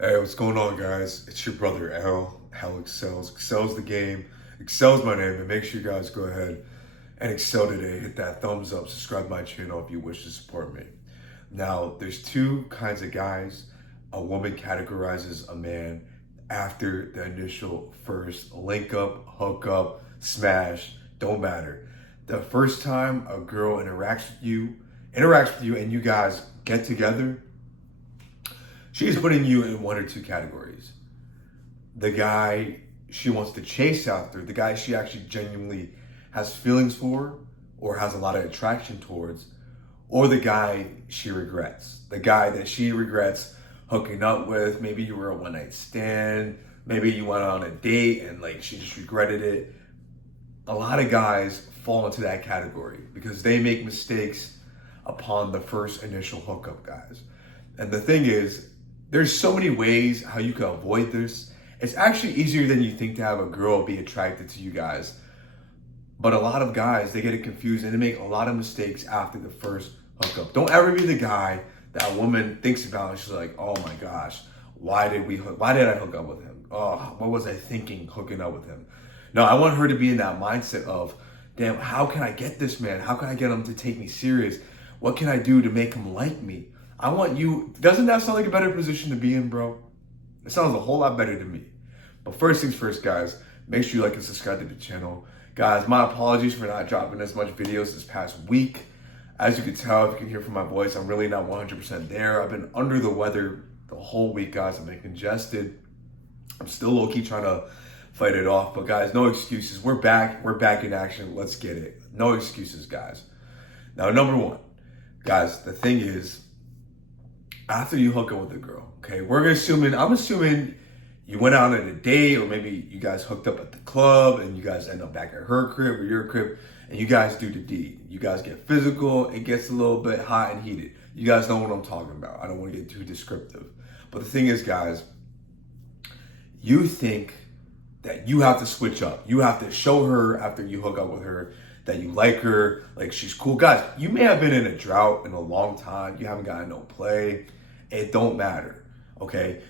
Hey, what's going on, guys? It's your brother Al. Al excels. Excels the game. Excels my name. And make sure you guys go ahead and excel today. Hit that thumbs up. Subscribe to my channel if you wish to support me. Now, there's two kinds of guys. A woman categorizes a man after the initial first link up, hook up, smash. Don't matter. The first time a girl interacts with you, and you guys get together, she's putting you in one or two categories. The guy she wants to chase after, the guy she actually genuinely has feelings for or has a lot of attraction towards, or the guy she regrets. The guy that she regrets hooking up with. Maybe you were a one night stand. Maybe you went on a date and like she just regretted it. A lot of guys fall into that category because they make mistakes upon the first initial hookup, guys. And the thing is, there's so many ways how you can avoid this. It's actually easier than you think to have a girl be attracted to you guys. But a lot of guys, they get it confused and they make a lot of mistakes after the first hookup. Don't ever be the guy that a woman thinks about and she's like, oh my gosh, why did I hook up with him? Oh, what was I thinking hooking up with him? No, I want her to be in that mindset of, damn, how can I get this man? How can I get him to take me serious? What can I do to make him like me? I want you. Doesn't that sound like a better position to be in, bro? It sounds a whole lot better to me. But first things first, guys, make sure you like and subscribe to the channel. Guys, my apologies for not dropping as much videos this past week. As you can tell, if you can hear from my voice, I'm really not 100% there. I've been under the weather the whole week, guys. I've been congested. I'm still low-key trying to fight it off. But guys, no excuses. We're back. We're back in action. Let's get it. No excuses, guys. Now, number one, guys, the thing is, after you hook up with a girl, okay, I'm assuming you went out on a date, or maybe you guys hooked up at the club and you guys end up back at her crib or your crib and you guys do the deed. You guys get physical, it gets a little bit hot and heated. You guys know what I'm talking about. I don't want to get too descriptive. But the thing is, guys, you think that you have to switch up. You have to show her after you hook up with her that you like her, like she's cool. Guys, you may have been in a drought in a long time. You haven't gotten no play. It don't matter, okay?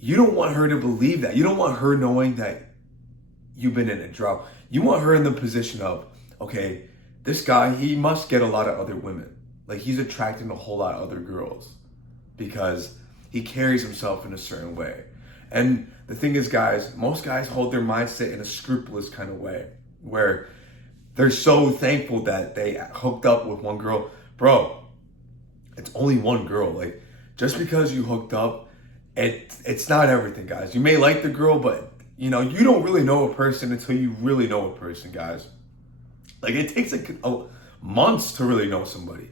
You don't want her to believe that. You don't want her knowing that you've been in a drought. You want her in the position of, okay, this guy, he must get a lot of other women. Like he's attracting a whole lot of other girls because he carries himself in a certain way. And the thing is, guys, most guys hold their mindset in a scrupulous kind of way where they're so thankful that they hooked up with one girl. Bro, it's only one girl. Like, just because you hooked up, it's not everything, guys. You may like the girl, but, you don't really know a person until you really know a person, guys. Like, it takes months to really know somebody,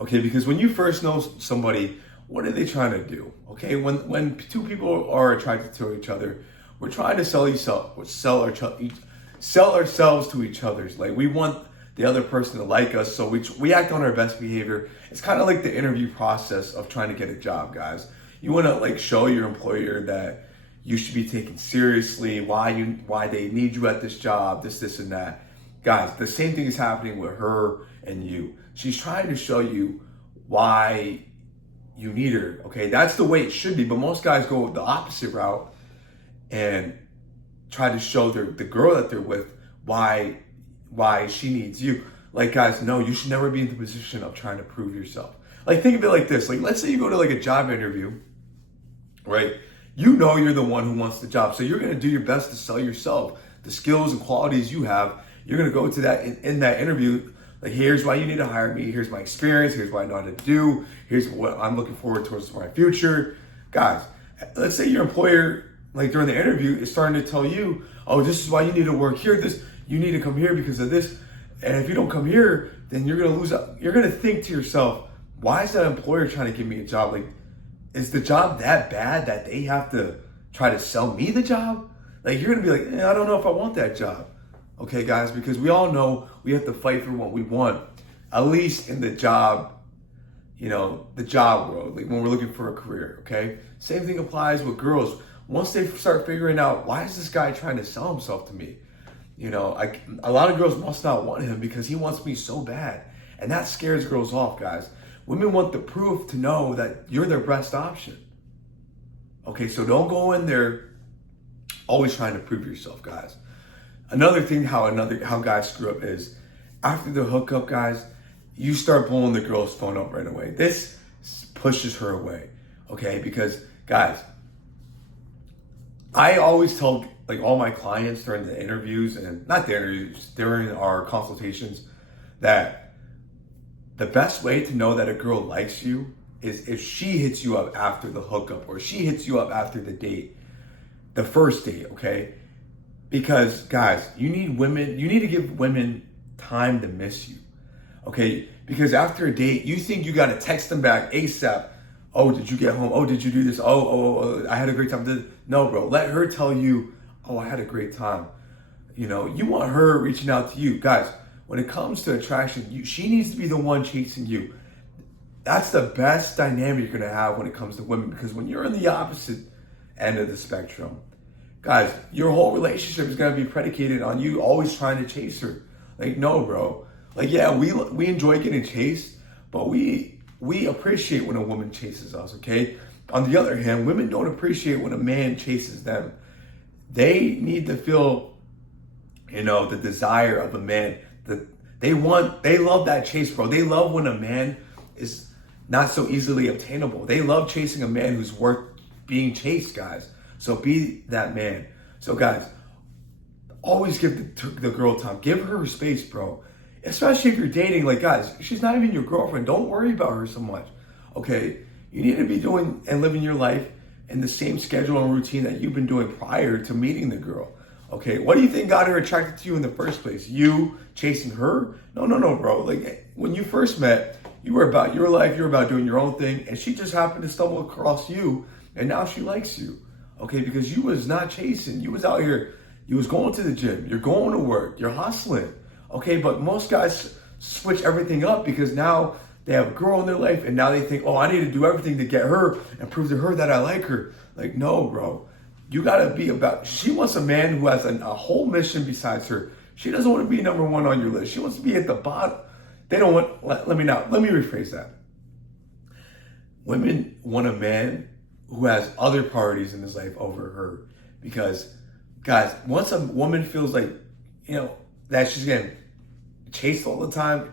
okay? Because when you first know somebody, what are they trying to do, okay? When two people are attracted to each other, we're trying to sell ourselves to each other. Like, we want the other person to like us, so we act on our best behavior. It's kind of like the interview process of trying to get a job, guys. You want to like show your employer that you should be taken seriously, why they need you at this job, this and that. Guys, the same thing is happening with her and you. She's trying to show you why you need her, okay? That's the way it should be, but most guys go the opposite route and try to show the girl that they're with why she needs you. Like, guys, no, you should never be in the position of trying to prove yourself. Like, think of it like this. Like, let's say you go to like a job interview, right? You know you're the one who wants the job, so you're going to do your best to sell yourself, the skills and qualities you have. You're going to go to that in that interview, like, here's why you need to hire me, here's my experience, here's what I know how to do, here's what I'm looking forward towards my future. Guys, let's say your employer, like during the interview, is starting to tell you, oh, this is why you need to work here, you need to come here because of this, and if you don't come here, then you're going to lose out. You're going to think to yourself, why is that employer trying to give me a job? Like, is the job that bad that they have to try to sell me the job? Like, you're going to be like, I don't know if I want that job. Okay, guys, because we all know we have to fight for what we want, at least in the job, the job world, like when we're looking for a career, okay? Same thing applies with girls. Once they start figuring out, why is this guy trying to sell himself to me? A lot of girls must not want him because he wants me so bad. And that scares girls off, guys. Women want the proof to know that you're their best option. Okay, so don't go in there always trying to prove yourself, guys. Another thing how guys screw up is after the hookup, guys, you start blowing the girl's phone up right away. This pushes her away, okay? Because guys, I always tell like all my clients during the interviews, and not the interviews, during our consultations, that the best way to know that a girl likes you is if she hits you up after the hookup or she hits you up after the date, the first date, okay? Because guys, you need to give women time to miss you, okay? Because after a date, you think you gotta text them back ASAP. Oh, did you get home? Oh, did you do this? Oh, I had a great time. No, bro, let her tell you, oh, I had a great time. You know, you want her reaching out to you. Guys, when it comes to attraction, she needs to be the one chasing you. That's the best dynamic you're gonna have when it comes to women, because when you're in the opposite end of the spectrum, guys, your whole relationship is gonna be predicated on you always trying to chase her. Like, no, bro. Like, yeah, we enjoy getting chased, but we appreciate when a woman chases us, okay? On the other hand, women don't appreciate when a man chases them. They need to feel, the desire of a man. They love that chase, bro. They love when a man is not so easily obtainable. They love chasing a man who's worth being chased, guys. So be that man. So guys, always give the girl time. Give her space, bro. Especially if you're dating, like guys, she's not even your girlfriend. Don't worry about her so much, okay? You need to be doing and living your life in the same schedule and routine that you've been doing prior to meeting the girl, okay? What do you think got her attracted to you in the first place? You chasing her? No, bro. Like when you first met, you were about your life, you were about doing your own thing, and she just happened to stumble across you, and now she likes you, okay? Because you was not chasing. You was out here, you was going to the gym, you're going to work, you're hustling, okay? But most guys switch everything up because now they have a girl in their life, and now they think, oh, I need to do everything to get her and prove to her that I like her. Like, no, bro. You gotta be about, she wants a man who has a whole mission besides her. She doesn't want to be number one on your list. She wants to be at the bottom. They don't want, let me rephrase that. Women want a man who has other priorities in his life over her. Because, guys, once a woman feels like, that she's getting chased all the time,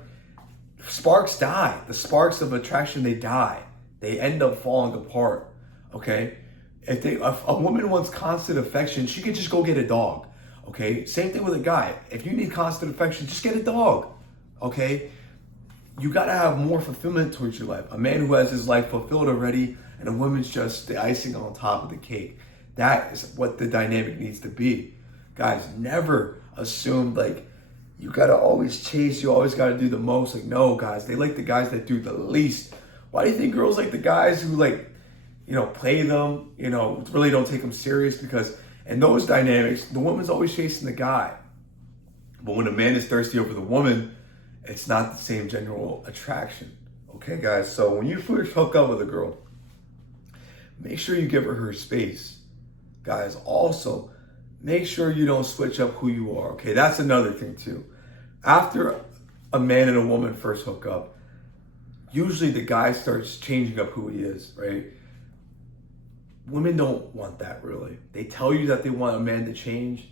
sparks die. The sparks of attraction, they die. They end up falling apart, okay? If a woman wants constant affection, she could just go get a dog, okay? Same thing with a guy. If you need constant affection, just get a dog, okay? You gotta have more fulfillment towards your life. A man who has his life fulfilled already, and a woman's just the icing on top of the cake. That is what the dynamic needs to be. Guys, never assume like you gotta always chase, you always gotta do the most. Like, no, guys, they like the guys that do the least. Why do you think girls like the guys who play them, really don't take them serious? Because in those dynamics, the woman's always chasing the guy. But when a man is thirsty over the woman, it's not the same general attraction. Okay, guys? So when you first hook up with a girl, make sure you give her space. Guys, also, make sure you don't switch up who you are. Okay, that's another thing too. After a man and a woman first hook up, usually the guy starts changing up who he is, right? Women don't want that, really. They tell you that they want a man to change,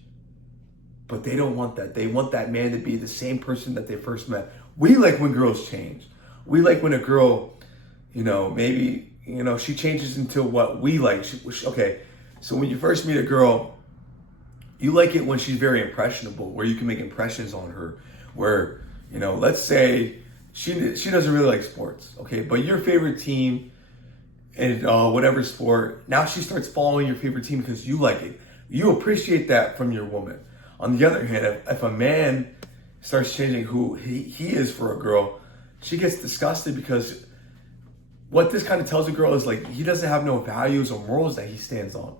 but they don't want that. They want that man to be the same person that they first met. We like when girls change. We like when a girl, maybe, she changes into what we like. Okay, so when you first meet a girl, you like it when she's very impressionable, where you can make impressions on her, where, let's say she doesn't really like sports, okay, but your favorite team in whatever sport, now she starts following your favorite team because you like it. You appreciate that from your woman. On the other hand, if a man starts changing who he is for a girl, she gets disgusted, because what this kind of tells a girl is like he doesn't have no values or morals that he stands on,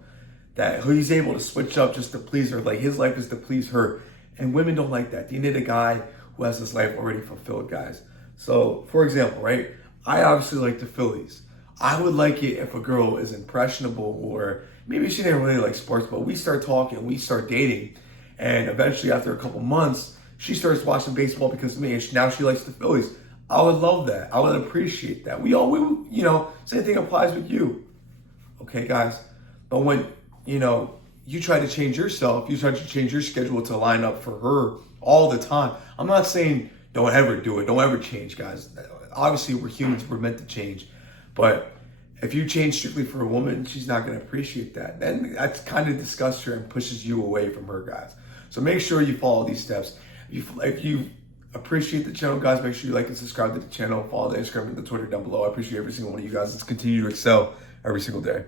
that he's able to switch up just to please her. Like his life is to please her. And women don't like that. They need a guy who has his life already fulfilled, guys. So, for example, right? I obviously like the Phillies. I would like it if a girl is impressionable, or maybe she didn't really like sports, but we start talking, we start dating, and eventually after a couple months, she starts watching baseball because of me, and now she likes the Phillies. I would love that. I would appreciate that. Same thing applies with you. Okay, guys? But when, you try to change yourself, you try to change your schedule to line up for her all the time. I'm not saying don't ever do it. Don't ever change, guys. Obviously, we're humans. We're meant to change. But if you change strictly for a woman, she's not going to appreciate that. Then that kind of disgusts her and pushes you away from her, guys. So make sure you follow these steps. If you appreciate the channel, guys, make sure you like and subscribe to the channel. Follow the Instagram and the Twitter down below. I appreciate every single one of you guys. Let's continue to excel every single day.